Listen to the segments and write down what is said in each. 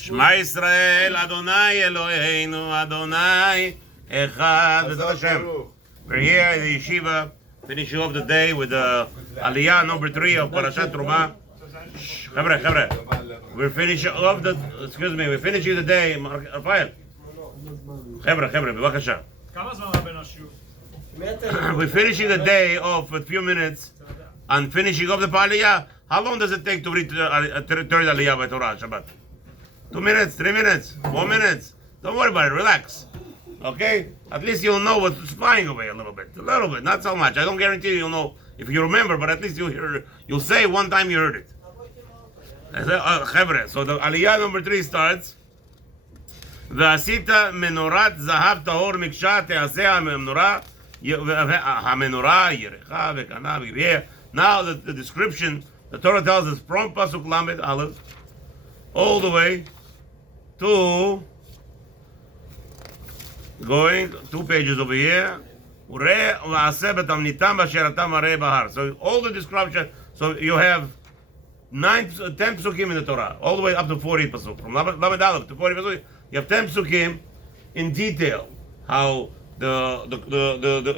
Shema Yisrael, Adonai Eloheinu, Adonai Echad, LaHaShem. We're here at the Yeshiva, finishing off the day with the Aliya number 3 of Parshat Terumah. Chavre, we're finishing off the, we're finishing the day, Rafael. Chavre, bevakasha. We're finishing the day off with a few minutes and finishing off the Aliyah. How long does it take to read third Aliyah by Torah Shabbat? 2 minutes, 3 minutes, 4 minutes. Don't worry about it, relax. Okay? At least you'll know what's flying away a little bit, not so much. I don't guarantee you'll know if you remember, but at least you'll say one time you heard it. So the Aliyah number 3 starts. V'asita menorat zahav tahor miksha te'aseh menorah ha-menorah yerecha v'kana v'gveh. Now the description, the Torah tells us from Pasuk Lamed Aleph all the way to going 2 pages over here. So all the description. So you have 10 psukim in the Torah, all the way up to 40 pasuk. From Lamed Aleph to 40 pasuk, you have 10 psukim in detail how the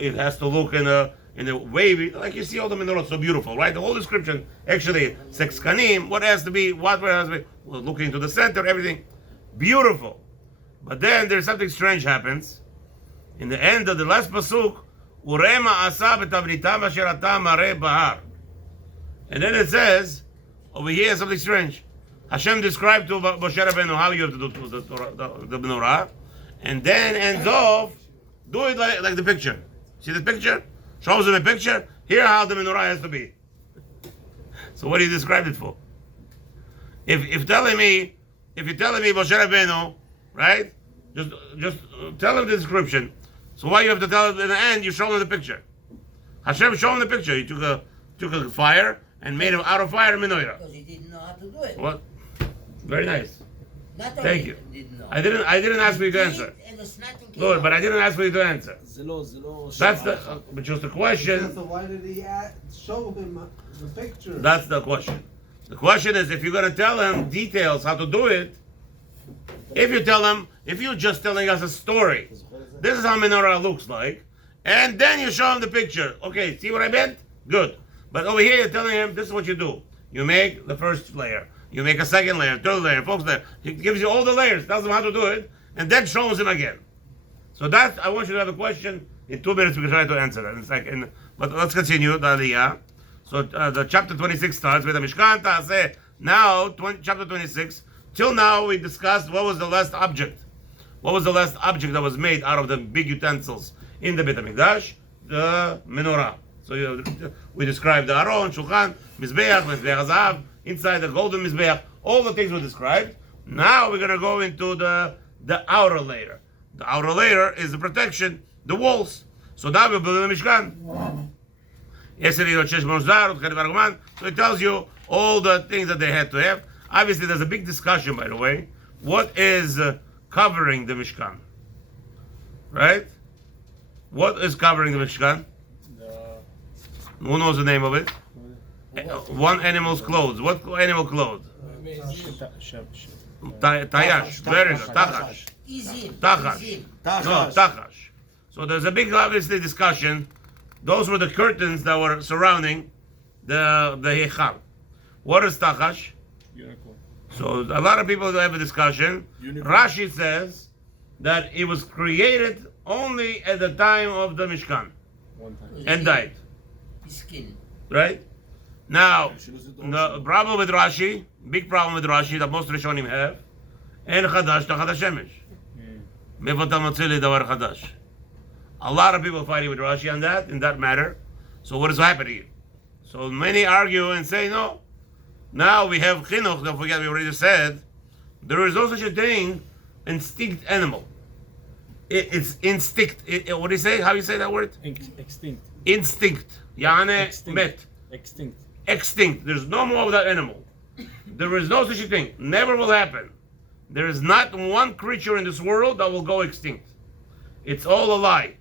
it has to look in a way like you see all the menorah so beautiful, right? The whole description actually sex kanim, what has to be, what has to be, looking into the center, everything beautiful. But then there's something strange happens in the end of the last pasuk. Urema asa b'tavnitam asher ata mareh bahar, and then it says over here something strange. Hashem described to Moshe Rabbeinu how you have to do the menorah, and then ends off, do it like the picture. See the picture? Shows him a picture. Here how the menorah has to be. So what do you describe it for? If you're telling me Moshe Rabbeinu, right? Just tell him the description. So why you have to tell him in the end? You show him the picture. Hashem showed him the picture. He took a fire and made him out of fire a menorah. Because he didn't know how to do it. What? Very nice. Thank you. Didn't know. I didn't ask for you to answer. Good, but I didn't ask for you to answer. That's but just the question. So why did he show him the picture? That's the question. The question is, if you're going to tell him details how to do it, if you're just telling us a story, this is how menorah looks like, and then you show him the picture. Okay, see what I meant? Good. But over here, you're telling him, this is what you do. You make the first layer. You make a second layer, third layer, fourth layer. He gives you all the layers, tells him how to do it, and then shows him again. So that, I want you to have a question. In 2 minutes, we can try to answer that in a second. But let's continue the Aliyah. So the chapter 26 starts with the Mishkan Ta'aseh. Now, chapter 26. Till now, we discussed what was the last object. What was the last object that was made out of the big utensils in the Beit HaMikdash? The menorah. So we described the Aron, Shulchan, Mizbeach, Hazav, inside the golden Mizbeach. All the things were described. Now we're going to go into the outer layer. The outer layer is the protection, the walls. So now we're building the Mishkan. So it tells you all the things that they had to have. Obviously, there's a big discussion, by the way. What is covering the Mishkan? Right? What is covering the Mishkan? Who knows the name of it? One animal's clothes. What animal clothes? Tayash. Very good. Tachash. Tachash. No, Tachash. So there's a big, obviously, discussion. Those were the curtains that were surrounding the Heichal. What is Tachash? So a lot of people have a discussion. Rashi says that it was created only at the time of the Mishkan and died. Skin. Right? Now, the problem with Rashi, big problem with Rashi that most Rishonim have, אין חדש תחת השמש. מאיפה אתה מוציא לי דבר חדש? A lot of people fighting with Rashi on that, in that matter. So what is happening here? So many argue and say, no. Now we have chinuch, don't forget we already said, there is no such a thing, instinct animal. It's instinct. What do you say? How do you say that word? Extinct. Instinct. Yane met. Extinct. Extinct. There's no more of that animal. There is no such a thing. Never will happen. There is not one creature in this world that will go extinct. It's all a lie.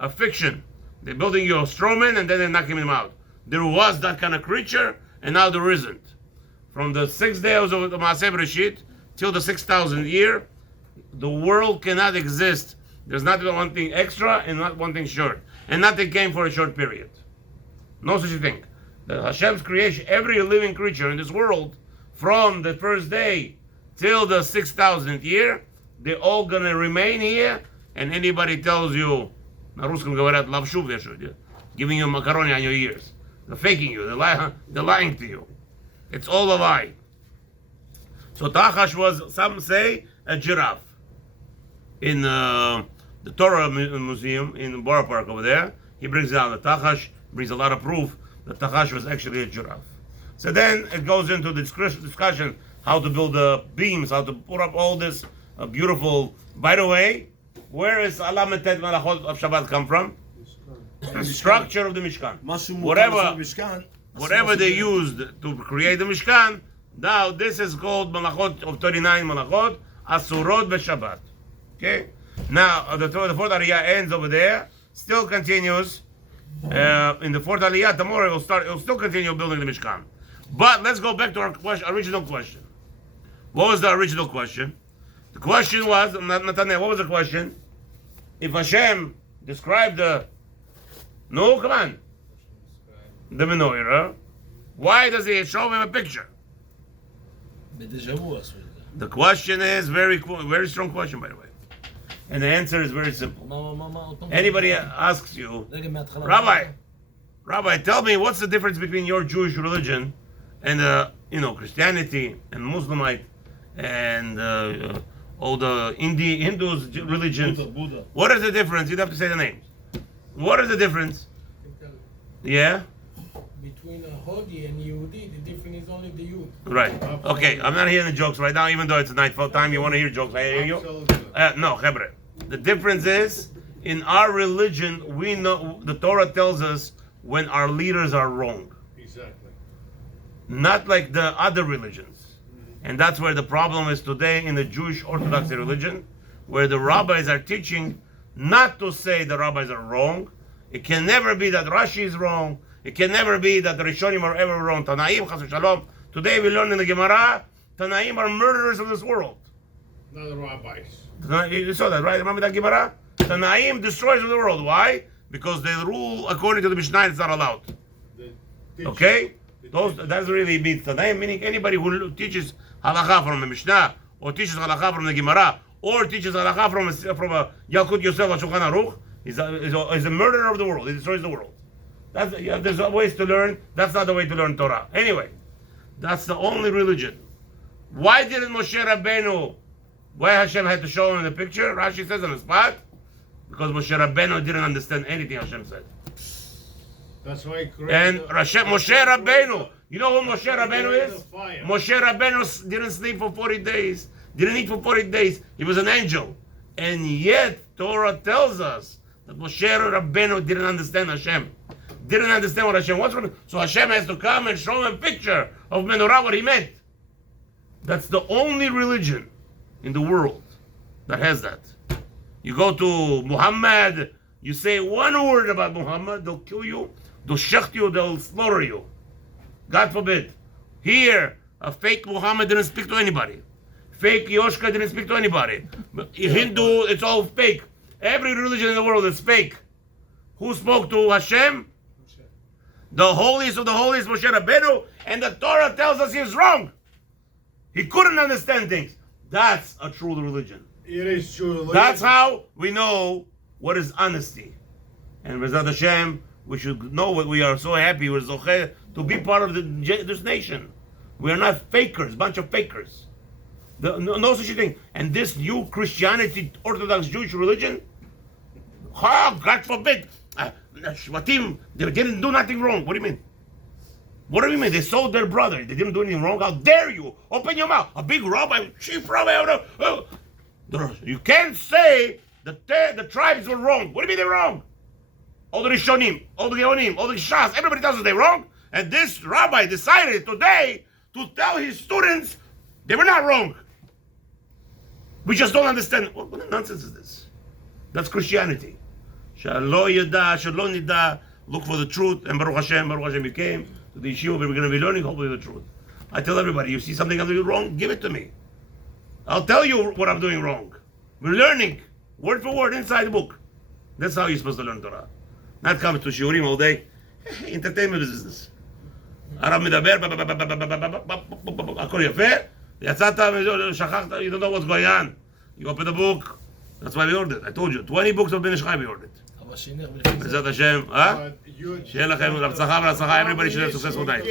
A fiction. They're building you a strawman and then they're knocking him out. There was that kind of creature and now there isn't. From the 6 days of the Maaseh Bereshit till the 6,000th year, the world cannot exist. There's not one thing extra and not one thing short. And nothing came for a short period. No such a thing. The Hashem's creation, every living creature in this world, from the first day till the 6,000th year, they're all going to remain here. And anybody tells you, на русском говорят, лапшу вешают, giving you macaroni on your ears. They're faking you. They're lying to you. It's all a lie. So Tachash was, some say, a giraffe. In the Torah Museum in the Borough Park over there, he brings out the Tachash, brings a lot of proof that Tachash was actually a giraffe. So then it goes into the discussion how to build the beams, how to put up all this beautiful. By the way, where is Alametet Malachot of Shabbat come from? The structure of the Mishkan. Whatever they used to create the Mishkan, now this is called Malachot of 39 Malachot, Asurot B'Shabbat. Okay? Now, the fourth Aliya ends over there, still continues. In the fourth Aliya, tomorrow it will still continue building the Mishkan. But let's go back to our original question. What was the original question? The question was, Nathaniel, what was the question? If Hashem described the menorah, why does he show him a picture? The question is very strong question, by the way. And the answer is very simple. Anybody asks you, Rabbi, tell me what's the difference between your Jewish religion and Christianity and Muslimite and all the Hindus religions. Buddha. What is the difference? You'd have to say the names. What is the difference? Yeah? Between a Hodi and Yehudi, the difference is only the Yud. Right. Okay, I'm not hearing the jokes right now, even though it's nightfall time. You want to hear jokes? I hear you. No, Hebre. The difference is, in our religion, we know, the Torah tells us when our leaders are wrong. Exactly. Not like the other religions. And that's where the problem is today in the Jewish Orthodox religion, where the rabbis are teaching not to say the rabbis are wrong. It can never be that Rashi is wrong. It can never be that the Rishonim are ever wrong. Tanaim, Chas v'Shalom. Today we learn in the Gemara, Tanaim are murderers of this world. Not the rabbis. You saw that, right? Remember that Gemara? Tanaim destroys the world. Why? Because they rule according to the Mishnah. It's not allowed. Okay? That's really means Tanaim, meaning anybody who teaches halakha from the Mishnah, or teaches halakha from the Gemara, or teaches halakha from a Yalkut Yosef or Shulchan Aruch, is a murderer of the world. He destroys the world. There's ways to learn. That's not the way to learn Torah. Anyway, that's the only religion. Why didn't Moshe Rabbeinu, why Hashem had to show him in the picture? Rashi says on the spot, because Moshe Rabbeinu didn't understand anything Hashem said. That's why. And Moshe Rabbeinu, you know who Moshe Rabbeinu is? Moshe Rabbeinu didn't sleep for 40 days, didn't eat for 40 days. He was an angel. And yet, Torah tells us that Moshe Rabbeinu didn't understand Hashem. Didn't understand what Hashem wants from him. So Hashem has to come and show him a picture of menorah, what he meant. That's the only religion in the world that has that. You go to Muhammad, you say one word about Muhammad, they'll kill you, they'll shecht you, they'll slaughter you. God forbid. Here, a fake Muhammad didn't speak to anybody. Fake Yoshka didn't speak to anybody. Hindu, it's all fake. Every religion in the world is fake. Who spoke to Hashem? The holiest of the holiest, Moshe Rabbeinu, and the Torah tells us he was wrong. He couldn't understand things. That's a true religion. It is true religion. That's how we know what is honesty. And B'ezrat Hashem, we should know what we are so happy with Zocher to be part of this nation. We are not fakers, bunch of fakers. No such a thing. And this new Christianity, Orthodox Jewish religion, God forbid, Shvatim, they didn't do nothing wrong. What do you mean? What do you mean? They sold their brother. They didn't do anything wrong. How dare you? Open your mouth. A big rabbi, chief rabbi. You can't say that the tribes were wrong. What do you mean they're wrong? All the Rishonim, all the Geonim, all the Shas, everybody tells us they're wrong. And this rabbi decided today to tell his students they were not wrong. We just don't understand. What nonsense is this? That's Christianity. Shalo yada, shalo nida. Look for the truth. And Baruch Hashem you came to the yeshiva. We're going to be learning hopefully the truth. I tell everybody, you see something wrong, give it to me. I'll tell you what I'm doing wrong. We're learning word for word inside the book. That's how you're supposed to learn Torah. Not come to shiurim all day. Entertainment business. הרב מדבר, הכל יפה, יצאת ושכחת, you don't know what's going on. You open the book, that's why we ordered. I told you, 20 books of Ben Ish Chai we ordered. בעזרת השם, שיהיה לכם להצלחה ולהצלחה, everybody should have a successful night.